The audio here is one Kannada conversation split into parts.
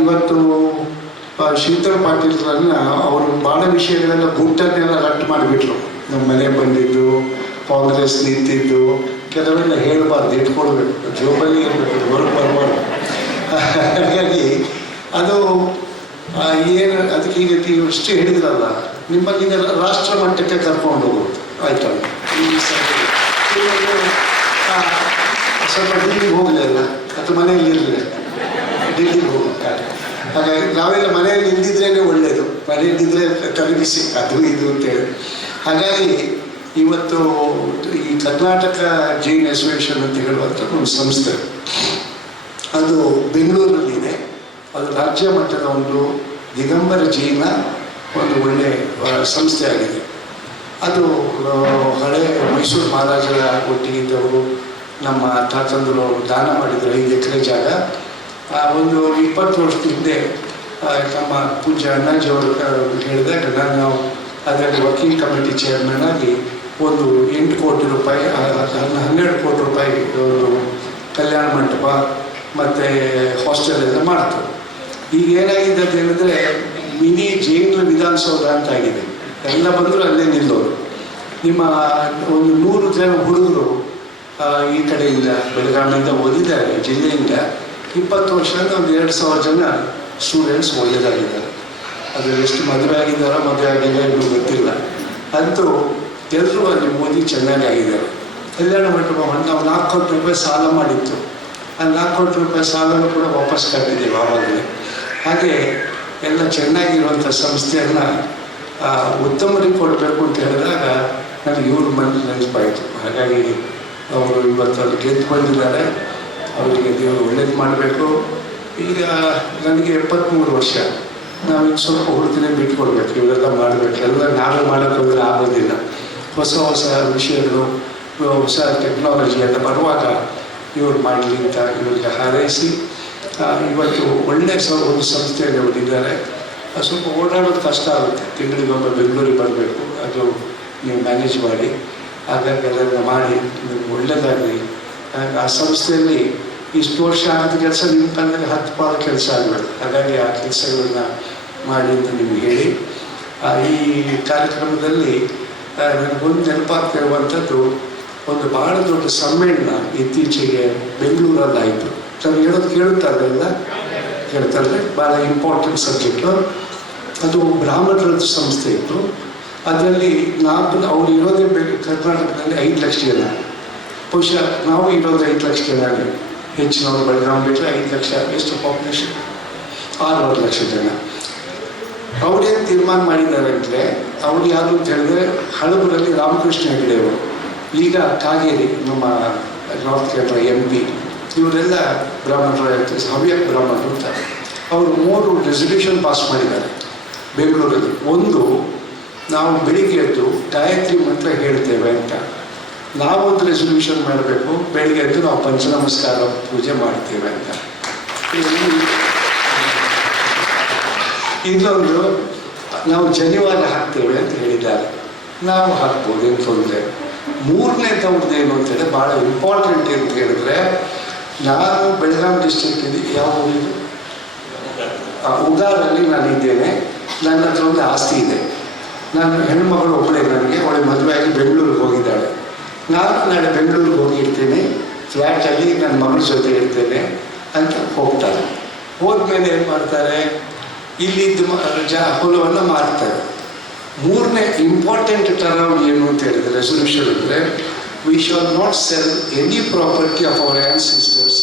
ಇವತ್ತು ಶಂಕರ್ ಪಾಟೀಲ್ರನ್ನ ಅವರು ಭಾಳ ವಿಷಯಗಳೆಲ್ಲ ಗುಟ್ಟನ್ನೆಲ್ಲ ರಟ್ಟು ಮಾಡಿಬಿಟ್ರು. ನಮ್ಮ ಮನೆ ಬಂದಿದ್ದು, ಕಾಂಗ್ರೆಸ್ ನಿಂತಿದ್ದು, ಕೆಲವೆಲ್ಲ ಹೇಳಬಾರ್ದು ಇಟ್ಕೊಳ್ಬೇಕು ಜೋಬಲ್ಲಿ ಇರಬೇಕು, ಹೊರಗೆ ಬರಬಾರ್ದು. ಹಾಗಾಗಿ, ಅದು ಏನು, ಅದಕ್ಕೆ ಈಗ ನೀವು ಇಷ್ಟು ಹೇಳಿದ್ರಲ್ಲ ನಿಮ್ಮಲ್ಲಿ ರಾಷ್ಟ್ರ ಮಟ್ಟಕ್ಕೆ ಕರ್ಕೊಂಡು ಹೋಗೋದು ಆಯ್ತಲ್ಲ ಸ್ವಲ್ಪ ಹೋಗಲಿಲ್ಲ ಅಥವಾ ಮನೆಯಲ್ಲಿ ಇರಲಿಲ್ಲ ಡೆಲ್ಲಿಗೆ ಹೋಗುತ್ತಾರೆ ಹಾಗಾಗಿ ನಾವೆಲ್ಲ ಮನೆಯಲ್ಲಿ ಇದ್ದಿದ್ರೇನೆ ಒಳ್ಳೆಯದು ಮನೆಯಲ್ಲಿದ್ದರೆ ಸಿಕ್ಕ ಅದು ಇದು ಅಂತೇಳಿ ಹಾಗಾಗಿ ಇವತ್ತು ಈ ಕರ್ನಾಟಕ ಜೈನ್ ಅಸೋಸಿಯೇಷನ್ ಅಂತ ಹೇಳುವಂಥ ಒಂದು ಸಂಸ್ಥೆ ಅದು ಬೆಂಗಳೂರಿನಲ್ಲಿದೆ ಅದು ರಾಜ್ಯ ಮಟ್ಟದ ಒಂದು ದಿಗಂಬರ ಜೈನ ಒಂದು ಒಳ್ಳೆ ಆ, ಸಂಸ್ಥೆ ಆಗಿದೆ. ಅದು ಹಳೆ ಮೈಸೂರು ಮಹಾರಾಜರ ಒಟ್ಟಿಗಿದ್ದವರು ನಮ್ಮ ತಾತಂದರು ದಾನ ಮಾಡಿದರು ಐದು ಎಕರೆ ಜಾಗ. ಒಂದು ಇಪ್ಪತ್ತು ವರ್ಷದ ಹಿಂದೆ ನಮ್ಮ ಪೂಜ್ಯ ಅಣ್ಣಾಜಿ ಅವರು ಹೇಳಿದಾಗ ನಾನು ಅದರಲ್ಲಿ ವರ್ಕಿಂಗ್ ಕಮಿಟಿ ಚೇರ್ಮನ್ ಆಗಿ ಒಂದು ಎಂಟು ಕೋಟಿ ರೂಪಾಯಿ ಹನ್ನೆರಡು ಕೋಟಿ ರೂಪಾಯಿ ಒಂದು ಕಲ್ಯಾಣ ಮಂಟಪ ಮತ್ತು ಹಾಸ್ಟೆಲ್ ಎಲ್ಲ ಮಾಡ್ತು. ಈಗ ಏನಾಗಿದೆ ಅಂತ ಹೇಳಿದ್ರೆ, ಮಿನಿ ಜೈನ ವಿಧಾನಸೌಧ ಅಂತ ಆಗಿದೆ. ಎಲ್ಲ ಬಂದರೂ ಅಲ್ಲೇ ನಿಲ್ಲೋರು ನಿಮ್ಮ ಒಂದು ನೂರು ಜನ ಹುಡುಗರು ಈ ಕಡೆಯಿಂದ, ಬೆಳಗಾವಿಯಿಂದ ಓದಿದ್ದಾರೆ, ಜಿಲ್ಲೆಯಿಂದ. ಇಪ್ಪತ್ತು ವರ್ಷದಿಂದ ಒಂದು ಎರಡು ಸಾವಿರ ಜನ ಸ್ಟೂಡೆಂಟ್ಸ್ ಒಳ್ಳೆಯದಾಗಿದ್ದಾರೆ ಅದು ಎಷ್ಟು ಮದುವೆ ಆಗಿದ್ದಾರೋ ಮದುವೆ ಆಗಿಲ್ಲ ಇನ್ನೂ ಗೊತ್ತಿಲ್ಲ. ಅಂತೂ ಎಲ್ಲರೂ ಅಲ್ಲಿ ಓದಿ ಚೆನ್ನಾಗಿ ಆಗಿದ್ದಾರೆ. ಕಲ್ಯಾಣ ಮಂಟಪವನ್ನು ನಾವು ನಾಲ್ಕು ಕೋಟಿ ರೂಪಾಯಿ ಸಾಲ ಮಾಡಿತ್ತು. ಆ ನಾಲ್ಕು ಕೋಟಿ ರೂಪಾಯಿ ಸಾಲನೂ ಕೂಡ ವಾಪಸ್ ಕಟ್ಟಿದ್ದೀವಿ ಆವಾಗಲೇ. ಹಾಗೆ ಎಲ್ಲ ಚೆನ್ನಾಗಿರುವಂಥ ಸಂಸ್ಥೆಯನ್ನು ಉತ್ತಮರಿಗೆ ಕೊಡಬೇಕು ಅಂತ ಹೇಳಿದಾಗ ನನಗೆ ಇವ್ರ ಮನೆ ನೆನಪಾಯಿತು. ಹಾಗಾಗಿ ಅವರು ಇವತ್ತು ಅಲ್ಲಿ ಗೆದ್ದು ಬಂದಿದ್ದಾರೆ. ಅವರಿಗೆ ದೇವರು ಒಳ್ಳೇದು ಮಾಡಬೇಕು. ಈಗ ನನಗೆ ಎಪ್ಪತ್ತ್ಮೂರು ವರ್ಷ. ನಾವೀಗ ಸ್ವಲ್ಪ ಹುಡುಗಿನೇ ಬಿಟ್ಕೊಡ್ಬೇಕು ಇವರೆಲ್ಲ ಮಾಡಬೇಕು. ಎಲ್ಲ ನಾವೇ ಮಾಡೋಕ್ಕೆ ಹೋದರೆ ಆಗೋದಿಲ್ಲ. ಹೊಸ ಹೊಸ ವಿಷಯಗಳು, ಹೊಸ ಟೆಕ್ನಾಲಜಿ ಎಲ್ಲ ಬರುವಾಗ ಇವ್ರು ಮಾಡಲಿ ಅಂತ ಇವರಿಗೆ ಹಾರೈಸಿ ಇವತ್ತು ಒಳ್ಳೆಯ ಸ, ಒಂದು ಸಂಸ್ಥೆಯಲ್ಲಿ ಅವರಿದ್ದಾರೆ ಸ್ವಲ್ಪ ಓಡಾಡೋದು ಕಷ್ಟ ಆಗುತ್ತೆ. ತಿಂಗಳಿಗೊಮ್ಮೆ ಬೆಂಗಳೂರಿಗೆ ಬರಬೇಕು. ಅದು ನೀವು ಮ್ಯಾನೇಜ್ ಮಾಡಿ. ಹಾಗಾಗಿ ಅದನ್ನು ಮಾಡಿ. ನಿಮ್ಗೆ ಒಳ್ಳೆಯದಾಗಲಿ ಆ ಸಂಸ್ಥೆಯಲ್ಲಿ ಇಷ್ಟು ವರ್ಷ ಆದ ಕೆಲಸ, ನಿಮ್ಮ ಕಾಲದಲ್ಲಿ ಹತ್ತು ಪಾಲು ಕೆಲಸ ಆಗಬೇಡ ಹಾಗಾಗಿ ಆ ಕೆಲಸಗಳನ್ನ ಮಾಡಿ ಅಂತ ನಿಮ್ಗೆ ಹೇಳಿ. ಈ ಕಾರ್ಯಕ್ರಮದಲ್ಲಿ ನನಗೊಂದು ನೆನಪಾಗ್ತಿರುವಂಥದ್ದು ಒಂದು ಬಹಳ ದೊಡ್ಡ ಸಮ್ಮೇಳನ ಇತ್ತೀಚೆಗೆ ಬೆಂಗಳೂರಲ್ಲಿ ಆಯಿತು ತಾವು ಹೇಳೋದು ಕೇಳುತ್ತಾರೆ ಅಲ್ಲ ಹೇಳ್ತಾರೆ ಭಾಳ ಇಂಪಾರ್ಟೆಂಟ್ ಸಬ್ಜೆಕ್ಟು ಅದು. ಬ್ರಾಹ್ಮಣರದ್ದು ಸಂಸ್ಥೆ ಇತ್ತು. ಅದರಲ್ಲಿ ನಾಲ್ಕು ಅವ್ರು ಇರೋದೇ ಕರ್ನಾಟಕದಲ್ಲಿ ಐದು ಲಕ್ಷ ಜನ. ಬಹುಶಃ ನಾವು ಇರೋದು ಐದು ಲಕ್ಷ ಜನ ಹೆಚ್ಚಿನವರು ಬೆಳಗಾವಿ ಬಿಟ್ಟರೆ ಐದು ಲಕ್ಷ, ಎಷ್ಟು ಪಾಪ್ಯುಲೇಷನ್ ಆರ್ನೂರು ಲಕ್ಷ ಜನ. ಅವರೇನು ತೀರ್ಮಾನ ಮಾಡಿದ್ದಾರೆ ಅಂದರೆ, ಅವ್ರು ಯಾರು ಅಂತ ಹೇಳಿದ್ರೆ ಹಳಬರಲ್ಲಿ ರಾಮಕೃಷ್ಣ ಹೆಗಡೆಯವರು ಈಗ ಕಾಗೇರಿ ನಮ್ಮ ನಾರ್ತ್ ಕೇರಳ ಎಂ ಪಿ ಇವರೆಲ್ಲ ಬ್ರಾಹ್ಮಣರ ಹವ್ಯ ಬ್ರಾಹ್ಮಣರು ಅಂತ. ಅವರು ಮೂರು ರೆಸಲ್ಯೂಷನ್ ಪಾಸ್ ಮಾಡಿದ್ದಾರೆ ಬೆಂಗಳೂರಲ್ಲಿ. ಒಂದು, ನಾವು ಬೆಳಿಗ್ಗೆ ಎದ್ದು ಗಾಯತ್ರಿ ಮಂತ್ರ ಹೇಳ್ತೇವೆ ಅಂತ. ನಾವೊಂದು ರೆಸೊಲ್ಯೂಷನ್ ಮಾಡಬೇಕು. ಬೆಳಿಗ್ಗೆ ಎದ್ದು ನಾವು ಪಂಚನಮಸ್ಕಾರ ಪೂಜೆ ಮಾಡ್ತೇವೆ ಅಂತ. ಇನ್ನೊಂದು, ನಾವು ಜನಿವಾರ ಹಾಕ್ತೇವೆ ಅಂತ ಹೇಳಿದ್ದಾರೆ. ನಾವು ಹಾಕ್ಬೋದು ಏನು ತೊಂದರೆ. ಮೂರನೇ ತವ್ರದ್ದೇನು ಅಂತ ಹೇಳಿದ್ರೆ ಭಾಳ ಇಂಪಾರ್ಟೆಂಟ್ ಅಂತ ಹೇಳಿದ್ರೆ, ನಾನು ಬೆಳಗಾಂ ಡಿಸ್ಟಿಕ್ ಇದೆ? ಯಾವ ಉಗಾರಲ್ಲಿ ನಾನು ಇದ್ದೇನೆ. ನನ್ನ ಹತ್ರ ಒಂದು ಆಸ್ತಿ ಇದೆ. ನನ್ನ ಹೆಣ್ಮಗಳು ಒಬ್ಬಳೇ ನನಗೆ, ಅವಳೆ ಮದುವೆಯಾಗಿ ಬೆಂಗಳೂರಿಗೆ ಹೋಗಿದ್ದಾಳೆ. ನಾನು ನಾಳೆ ಬೆಂಗಳೂರಿಗೆ ಹೋಗಿರ್ತೀನಿ. ಫ್ಲ್ಯಾಟಲ್ಲಿ ನನ್ನ ಮಗಳ ಜೊತೆ ಇರ್ತೇನೆ ಅಂತ ಹೋಗ್ತಾರೆ. ಹೋದ್ಮೇಲೆ ಏನು ಮಾಡ್ತಾರೆ? ಇಲ್ಲಿದ್ದ ಜ ಹೊಲವನ್ನು ಮಾರ್ತಾರೆ ಮೂರನೇ ಇಂಪಾರ್ಟೆಂಟ್ ಟರ್ಮ್ ಏನು ಅಂತ ಹೇಳಿದ್ರೆ ರೆಸೊಲ್ಯೂಷನ್ ಅಂದರೆ we shall not sell any property of our sisters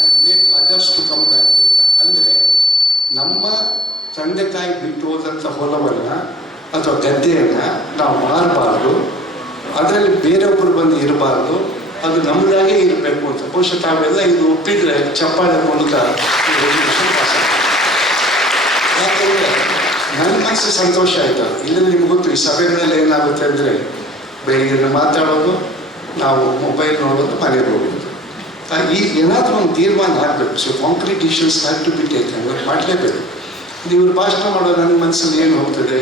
and make others to come back ಅಂತ. ಅಂದರೆ, ನಮ್ಮ ತಂದೆ ತಾಯಿ ಬಿಟ್ಟು ಹೋದಂಥ ಹೊಲವನ್ನು ಅಥವಾ ಗದ್ದೆಯನ್ನು ನಾವು ಮಾರಬಾರ್ದು. ಅದರಲ್ಲಿ ಬೇರೊಬ್ಬರು ಬಂದು ಇರಬಾರ್ದು. ಅದು ನಮ್ಮದಾಗೇ ಇರಬೇಕು ಅಂತ. ಬಹುಶಃ ತಾವೆಲ್ಲ ಇದು ಒಪ್ಪಿದ್ರೆ ಚಪ್ಪಾಳೆ ಮೂಲಕ ಯಾಕಂದ್ರೆ ನನ್ನ ಮನಸ್ಸು ಸಂತೋಷ ಆಯ್ತು. ಇಲ್ಲಿ ನಿಮ್ಗೆ ಗೊತ್ತು, ಈ ಸಭೆಗಳಲ್ಲಿ ಏನಾಗುತ್ತೆ ಅಂದರೆ ಬೆಳಿಗ್ಗೆ ಮಾತಾಡೋದು, ನಾವು ಮೊಬೈಲ್ ನೋಡೋದು, ಮನೆಗೆ ಹೋಗೋದು. ಈ ಏನಾದರೂ ಒಂದು ತೀರ್ಮಾನ ಆಗಬೇಕು. So concrete issues have to be taken ಮಾಡಲೇಬೇಕು. ಇವ್ರು ಭಾಷಣ ಮಾಡೋ ನನ್ನ ಮನಸ್ಸಲ್ಲಿ ಏನು ಹೋಗ್ತದೆ?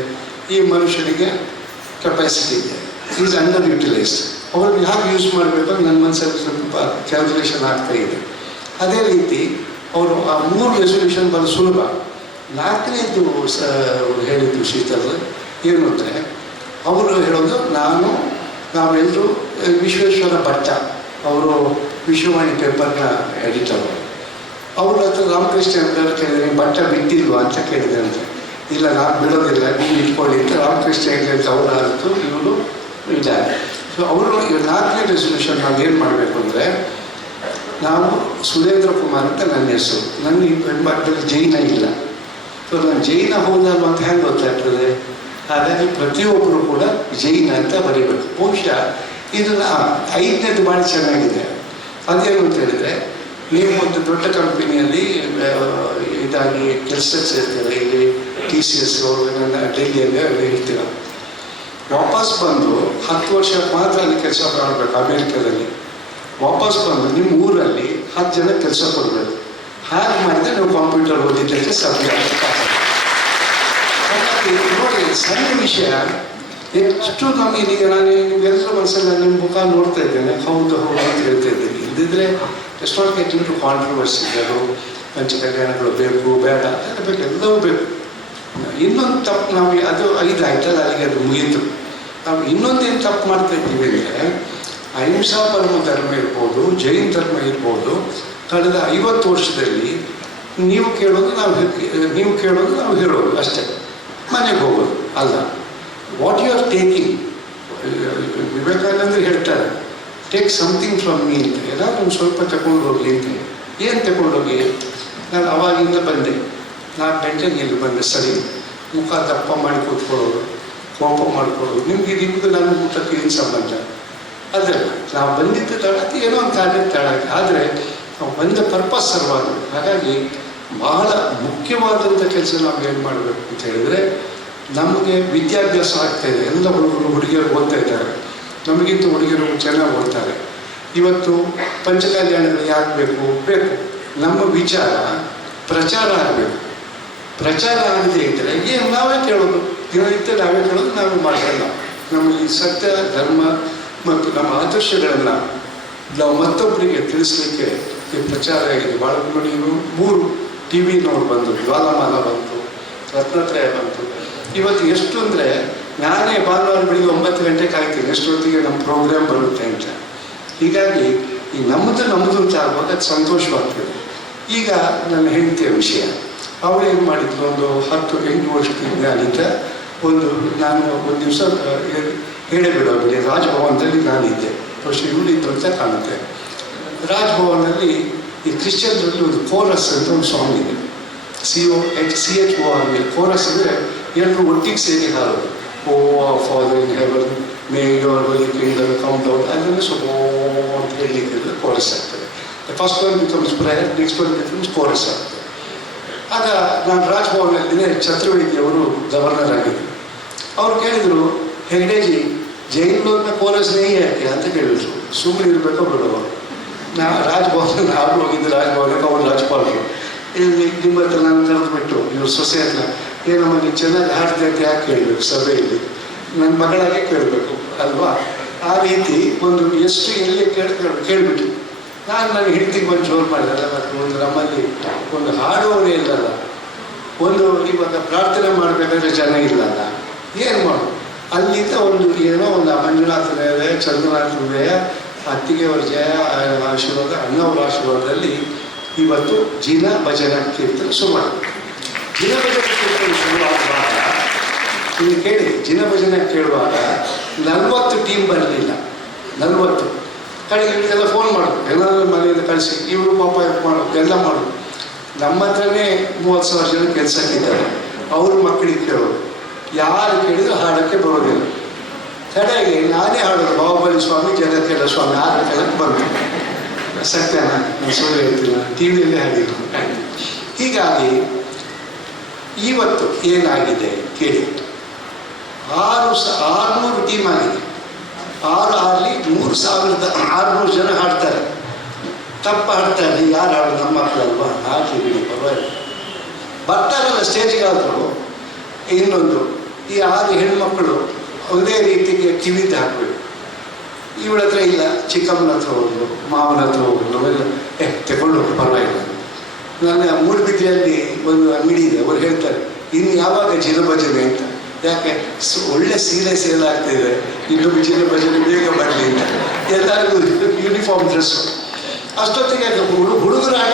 ಈ ಮನುಷ್ಯನಿಗೆ ಕೆಪಾಸಿಟಿ ಇದೆ. ಈಸ್ ಅಂಡರ್ ಯುಟಿಲೈಸ್ ಅವ್ರಿಗೆ ಯಾಕೆ ಯೂಸ್ ಮಾಡಬೇಕು ನನ್ನ ಮನಸ್ಸಲ್ಲಿ ಸ್ವಲ್ಪ ಕ್ಯಾಲ್ಕುಲೇಷನ್ ಆಗ್ತಾ ಇದೆ. ಅದೇ ರೀತಿ, ಅವರು ಆ ಮೂರು ರೆಸೊಲ್ಯೂಷನ್ ಬರೋ ಸುಲಭ. ನಾಲ್ಕನೇದು ಸ ಹೇಳಿದ್ದು ಶೀತಲ್ ಏನು ಅಂದರೆ, ಅವರು ಹೇಳೋದು, ನಾನು ನಾವೆಲ್ಲರೂ ವಿಶ್ವೇಶ್ವರ ಭಟ್ಟ, ಅವರು ವಿಶ್ವವಾಣಿ ಪೇಪರ್ನ ಎಡಿಟರ್ ಅವ್ರ. ಹತ್ರ ರಾಮಕೃಷ್ಣ ಹೆಗಡೆ ಕೇಳಿದ್ರೆ ಭಟ್ಟ ಬಿಟ್ಟಿಲ್ವಾ? ಅಂತ ಕೇಳಿದ್ರಂತೆ ಇಲ್ಲ, ನಾನು ಬಿಡೋದಿಲ್ಲ ನೀವು ಇಟ್ಕೊಳ್ಳಿ ಅಂತ ರಾಮಕೃಷ್ಣ ಹೆಗಡೆ ಅಂತ ಅವ್ರು ಇವರು ಇದ್ದಾರೆ ಸೊ ಅವರು ಇವ್ರು ನಾಲ್ಕನೇ ರೆಸೊಲ್ಯೂಷನ್ ನಾವು ಮಾಡಬೇಕು ಅಂದರೆ, ನಾವು ಸುರೇಂದ್ರ ಕುಮಾರ್ ಅಂತ ನನ್ನ ಹೆಸರು. ನನ್ನ ಈ ಜೈನ ಇಲ್ಲ. ಸೊ ನಾನು ಜೈನ ಹೋದಲ್ಲ ಅಂತ ಹೆಂಗೆ ಗೊತ್ತಾಗ್ತದೆ? ಹಾಗಾಗಿ ಪ್ರತಿಯೊಬ್ಬರು ಕೂಡ ಜೈನ ಅಂತ ಬರೀಬೇಕು. ಬಹುಶಃ ಇದನ್ನ ಐದನೇದು ಭಾಳ ಚೆನ್ನಾಗಿದೆ. ಅದೇನು ಅಂತ ಹೇಳಿದರೆ, ನೀವು ಒಂದು ದೊಡ್ಡ ಕಂಪನಿಯಲ್ಲಿ ಇದಾಗಿ ಕೆಲಸ ಸೇರ್ತೀರ, ಇಲ್ಲಿ ಟಿ ಸಿ ಎಸ್ ಡೆಲ್ಲಿಯಲ್ಲಿ ಅಲ್ಲಿ ಇರ್ತೀರ ವಾಪಸ್ ಬಂದು ಹತ್ತು ವರ್ಷ ಮಾತ್ರ ಅಲ್ಲಿ ಕೆಲಸ ಮಾಡಬೇಕು ಅಮೇರಿಕಾದಲ್ಲಿ. ವಾಪಸ್ ಬಂದು ನಿಮ್ಮ ಊರಲ್ಲಿ ಹತ್ತು ಜನ ಕೆಲಸ ಕೊಡಬೇಕು. ಹಾಗೆ ಮಾಡಿದ್ರೆ ನೀವು ಕಂಪ್ಯೂಟರ್ ಓದಿದ್ದಕ್ಕೆ ಸಾಧ್ಯ ನೋಡಿ, ಸಣ್ಣ ವಿಷಯ. ಎಷ್ಟು ನಮಗೆ ಈಗ ನಾನು ಮನಸ್ಸಲ್ಲಿ ನಾನು ನಿಮ್ಮ ಮುಖ ನೋಡ್ತಾ ಇದ್ದೇನೆ. ಹೌದು ಹೌದು ಅಂತ ಹೇಳ್ತಾ ಇದ್ದೀನಿ. ಇಲ್ದಿದ್ರೆ ಎಷ್ಟೋ ಕೆಟ್ಟು ಪಂಚ ಕಲ್ಯಾಣಗಳು ಬೇಕು, ಬೇಡ ಅದರ ಬೇಕು ಎಲ್ಲವೂ ಬೇಕು. ಇನ್ನೊಂದು ತಪ್ಪು ನಾವು ಅದು ಐದು ಆಯ್ತಲ್ಲ, ಅಲ್ಲಿಗೆ ಅದು ಮುಗೀತು. ನಾವು ಇನ್ನೊಂದೇನು ತಪ್ಪು ಮಾಡ್ತಾ ಇದ್ದೀವಿ ಅಂದರೆ, ಅಹಿಂಸಾ ಪರಮ ಧರ್ಮ ಇರ್ಬೋದು, ಜೈನ್ ಧರ್ಮ ಇರ್ಬೋದು, ಕಳೆದ ಐವತ್ತು ವರ್ಷದಲ್ಲಿ ನೀವು ಕೇಳೋದು ನಾವು ನೀವು ಕೇಳೋದು ನಾವು ಹೇಳೋದು ಅಷ್ಟೇ. ಮನೆಗೆ ಹೋಗೋದು ಅಲ್ಲ. ವಾಟ್ ಯು ಆರ್ ಟೇಕಿಂಗ್ ವಿವೇಕಾನಂದರು ಹೇಳ್ತಾರೆ ಟೇಕ್ ಸಮಥಿಂಗ್ ಫ್ರಮ್ ಮೀ ಅಂತ. ಏನಾದರೂ ಸ್ವಲ್ಪ ತಗೊಂಡು ಹೋಗ್ಲಿ ಅಂತ ಏನು ತಗೊಂಡೋಗಿ ನಾನು ಅವಾಗಿಂದ ಬಂದೆ. ನಾಲ್ಕು ಗಂಟೆಗೆ ಇಲ್ಲಿ ಬಂದೆ, ಸರಿ. ಮುಖ ದಪ್ಪ ಮಾಡಿ ಕೂತ್ಕೊಳ್ಳೋದು. ಕೋಪ ಮಾಡ್ಕೊಳ್ಳೋದು. ನಿಮ್ಗೆ ನಿಮ್ಮದು ನನ್ನ ಊಟಕ್ಕೆ ಏನು ಸಂಬಂಧ? ಆದರೆ ನಾವು ಬಂದಿದ್ದು ತಳಕ್ಕೆ ಏನೋ ಒಂದು ಆಗಿದ್ದು ತಳಕ್ಕೆ ಆದರೆ ನಾವು ಬಂದ ಪರ್ಪಸ್ ಸರ್ವಾಗಿ ಹಾಗಾಗಿ ಬಹಳ ಮುಖ್ಯವಾದಂಥ ಕೆಲಸ ನಾವು ಏನು ಮಾಡಬೇಕು ಅಂತ ಹೇಳಿದ್ರೆ ನಮಗೆ ವಿದ್ಯಾಭ್ಯಾಸ ಆಗ್ತಾ ಇದೆ. ಎಲ್ಲ ಹುಡುಗರು ಹುಡುಗಿಯರು ಓದ್ತಾ ಇದ್ದಾರೆ. ನಮಗಿಂತ ಹುಡುಗಿಯರು ಚೆನ್ನಾಗಿ ಓದ್ತಾರೆ. ಇವತ್ತು ಪಂಚಕಲ್ಯಾಣಗಳು ಯಾಕೆ ಬೇಕು. ಬೇಕು ನಮ್ಮ ವಿಚಾರ ಪ್ರಚಾರ ಆಗಬೇಕು. ಪ್ರಚಾರ ಆಗದೆ ಇದ್ದರೆ ಏನು ನಾವೇ ಕೇಳೋದು? ದಿನನಿತ್ಯ ನಾವೇ ನಾವು ಮಾಡೋಲ್ಲ ನಮ್ಮ ಈ ಸತ್ಯ, ಧರ್ಮ ಮತ್ತು ನಮ್ಮ ಆದರ್ಶಗಳನ್ನು ನಾವು ಮತ್ತೊಬ್ಬರಿಗೆ ತಿಳಿಸ್ಲಿಕ್ಕೆ ಈ ಪ್ರಚಾರ ಆಗಿದೆ. ಭಾಳ ಮೂರು ಟಿ ನೋಡಿ ಬಂದು, ಜ್ವಾಲಮಾಲ ಬಂತು, ರತ್ನತ್ರಯ ಬಂತು. ಇವತ್ತು ಎಷ್ಟು ಅಂದರೆ ನಾನೇ ಭಾನುವಾರ ಬೆಳಿಗ್ಗೆ ಒಂಬತ್ತು ಗಂಟೆಗೆ ಕಾಯ್ತೀನಿ, ಎಷ್ಟೊತ್ತಿಗೆ ನಮ್ಮ ಪ್ರೋಗ್ರಾಮ್ ಬರುತ್ತೆ ಅಂತ. ಹೀಗಾಗಿ ಈ ನಮ್ಮದು ನಮ್ಮದು ಅಂತ ಆಗುವಾಗ ಸಂತೋಷವಾಗ್ತದೆ. ಈಗ ನನ್ನ ಹೆಂಡತಿಯ ವಿಷಯ. ಅವಳು ಏನು ಮಾಡಿದ್ಲು? ಒಂದು ಹತ್ತು, ಎಂಟು ವರ್ಷದಿಂದ ಅನಿತ ಒಂದು ನಾನು ಒಂದು ದಿವಸ ಹೇಳಿಬಿಡೋದು ರಾಜಭವನದಲ್ಲಿ ನಾನಿದ್ದೆ ಫಸ್ಟ್ ಯೂನಿಟ್ ಅಂತ ಕಾಣುತ್ತೆ. ರಾಜಭವನದಲ್ಲಿ ಈ ಕ್ರಿಶ್ಚಿಯನ್ರಲ್ಲಿ ಒಂದು ಕೋರಸ್ ಅಂತ ಒಂದು ಸಾಂಗ್ ಇದೆ. C O H C H O R chorus ಅಂದರೆ ಎಲ್ಲರೂ ಒಟ್ಟಿಗೆ ಸೇರಿ ಹಾಡೋದು O father in heaven may your ಬಲಿ ಕಿಂಗ್ಡಮ್ ಕಮ್ ಡೌನ್ ಅದನ್ನು ಸ್ವಲ್ಪ ಅಂತ ಹೇಳಲಿಕ್ಕೆ ಕೋರಸ್ ಆಗ್ತದೆ. First one becomes prayer next one becomes chorus ಆಗ್ತದೆ. ಆಗ ನಾನು ರಾಜಭವನದಲ್ಲಿ ಛತ್ರವೈದ್ಯ ಅವರು ಗವರ್ನರ್ ಅವ್ರು ಕೇಳಿದರು, ಹೆಗ್ಡೇಜಿ ಜೈನ್ ಪೊಲೀಸ್ ನೀ ಯಾಕೆ ಅಂತ ಕೇಳಿದ್ರು. ಸುಮ್ಮನೆ ಇರಬೇಕೋ ಬಿಡುವ ನಾ ರಾಜಭವನ ನಾನು ಹೋಗಿದ್ದು ರಾಜಭವನಕ್ಕೆ, ಅವ್ರು ರಾಜ್ಪಾಲರು ಇಲ್ಲಿ ನಿಮ್ಮ ಹತ್ರ ನಾನು ಕರೆದುಬಿಟ್ಟು ಇವ್ರ ಸೊಸೆ ಹತ್ರ ಏನಮ್ಮ ನೀವು ಚೆನ್ನಾಗಿ ಹಾಡ್ತೀಯ ಅಂತ ಯಾಕೆ ಕೇಳಬೇಕು ಸಭೆಯಲ್ಲಿ ನನ್ನ ಮಗಳಾಗೆ ಕೇಳಬೇಕು, ಅಲ್ವಾ? ಆ ರೀತಿ ಒಂದು ಎಷ್ಟು ಎಲ್ಲಿ ಕೇಳಿ ಕೇಳಿಬಿಟ್ಟು ನಾನು ನನ್ನ ಹೆಂಡತಿಗೆ ಬಂದು ಜೋರು ಮಾಡಿದೆ. ಮತ್ತು ಒಂದು ನಮ್ಮಲ್ಲಿ ಒಂದು ಹಾಡೋರೇ ಇಲ್ಲಲ್ಲ. ಒಂದು ಇವಾಗ ಪ್ರಾರ್ಥನೆ ಮಾಡಬೇಕಾದ್ರೆ ಜನ ಇಲ್ಲಲ್ಲ. ಏನು ಮಾಡು ಅಲ್ಲಿಂದ ಒಂದು ಏನೋ ಒಂದು ಮಂಜುನಾಥ ದೇವೇ ಚಂದ್ರನಾಥ ದೇವ ಅತ್ತಿಗೆಯವರ ಜಯ ಆಶೀರ್ವಾದ ಅಣ್ಣವರ ಆಶೀರ್ವಾದದಲ್ಲಿ ಇವತ್ತು ಜಿನ ಭಜನ ಕೀರ್ತನೆ ಶುರು ಜಿನ ಭಜನ ಕೀರ್ತನೆ ಶುರುವಾಗುವಾಗ, ಇಲ್ಲಿ ಕೇಳಿ, ಜಿನ ಭಜನೆ ಕೇಳುವಾಗ ನಲ್ವತ್ತು ಟೀಮ್ ಬರಲಿಲ್ಲ. ನಲ್ವತ್ತು. ಇವರಿಗೆಲ್ಲ ಫೋನ್ ಮಾಡು ಎಲ್ಲರೂ ಮನೆಯಿಂದ ಕಳಿಸಿ, ಇವರು ಪಾಪ ಮಾಡು ಎಲ್ಲ ಮಾಡು ನಮ್ಮ ಹತ್ರನೇ ಮೂವತ್ತು ಸಾವಿರ ಜನ ಕೆಲಸಕ್ಕಿದ್ದಾರೆ ಅವರು ಮಕ್ಕಳಿಗೆ ಕೇಳೋದು. ಯಾರು ಕೇಳಿದ್ರು ಹಾಡೋಕ್ಕೆ ಬರೋದಿಲ್ಲ. ಕಡೆಗೆ ನಾನೇ ಹಾಡೋದು, ಬಾಹುಬಲಿ ಸ್ವಾಮಿ ಜಗತ್ತೆಲ್ಲ ಸ್ವಾಮಿ, ಆರು ಕೆಳಕ್ಕೆ ಬರಬೇಕು ಸತ್ಯನ, ನಾನು ಸುಳ್ಳು ಹೇಳ್ತಿಲ್ಲ ಟಿ ವಿಯಲ್ಲೇ ಹಾಡಿದ್ರು ಹೀಗಾಗಿ ಇವತ್ತು ಏನಾಗಿದೆ ಕೇಳಿ. ಆರು ಸ, ಆರುನೂರು ಟೀಮ್ ಆಗಿದೆ. ಆರು ಆರ್ಲಿ ಮೂರು ಸಾವಿರದ ಆರುನೂರು ಜನ ಹಾಡ್ತಾರೆ. ತಪ್ಪು ಹಾಡ್ತಾರೆ ಯಾರು ಹಾಡು ನಮ್ಮ ಮಕ್ಕಳಲ್ವಾ? ಹಾಕಿ ಬಿಡಿ, ಪರವಾಗಿಲ್ಲ. ಬರ್ತಾರಲ್ಲ ಸ್ಟೇಜ್ಗಾದರೂ ಇನ್ನೊಂದು ಈ ಆರು ಹೆಣ್ಮಕ್ಕಳು ಒಂದೇ ರೀತಿಗೆ ಕಿವಿದ್ದು ಹಾಕ್ಬೇಕು. ಇವಳ ಹತ್ರ ಇಲ್ಲ, ಚಿಕ್ಕಮ್ಮನ ಹತ್ರ ಹೋಗ್ಲು ಮಾವನ ಹತ್ರ ಹೋಗ್ಲು ಎಲ್ಲ. ಏ, ತಗೊಂಡು ಪರವಾಗಿಲ್ಲ. ನನ್ನ ಮೂಡುಬಿದ್ರೆಯಲ್ಲಿ ಒಂದು ಅಂಗಡಿ ಇದೆ, ಅವ್ರು ಹೇಳ್ತಾರೆ, ಇನ್ನು ಯಾವಾಗ ಜಿನ ಅಂತ? ಯಾಕೆ? ಒಳ್ಳೆ ಸೀರೆ ಸೇಲ್ ಆಗ್ತಿದೆ, ಇನ್ನು ಜಿನ ಭಜನೆ ಬೇಗ ಬರಲಿ ಅಂತ. ಎಲ್ಲರಿಗೂ ಯೂನಿಫಾರ್ಮ್ ಡ್ರೆಸ್ಸು ಅಷ್ಟೊತ್ತಿಗೆ ಹುಡುಗರು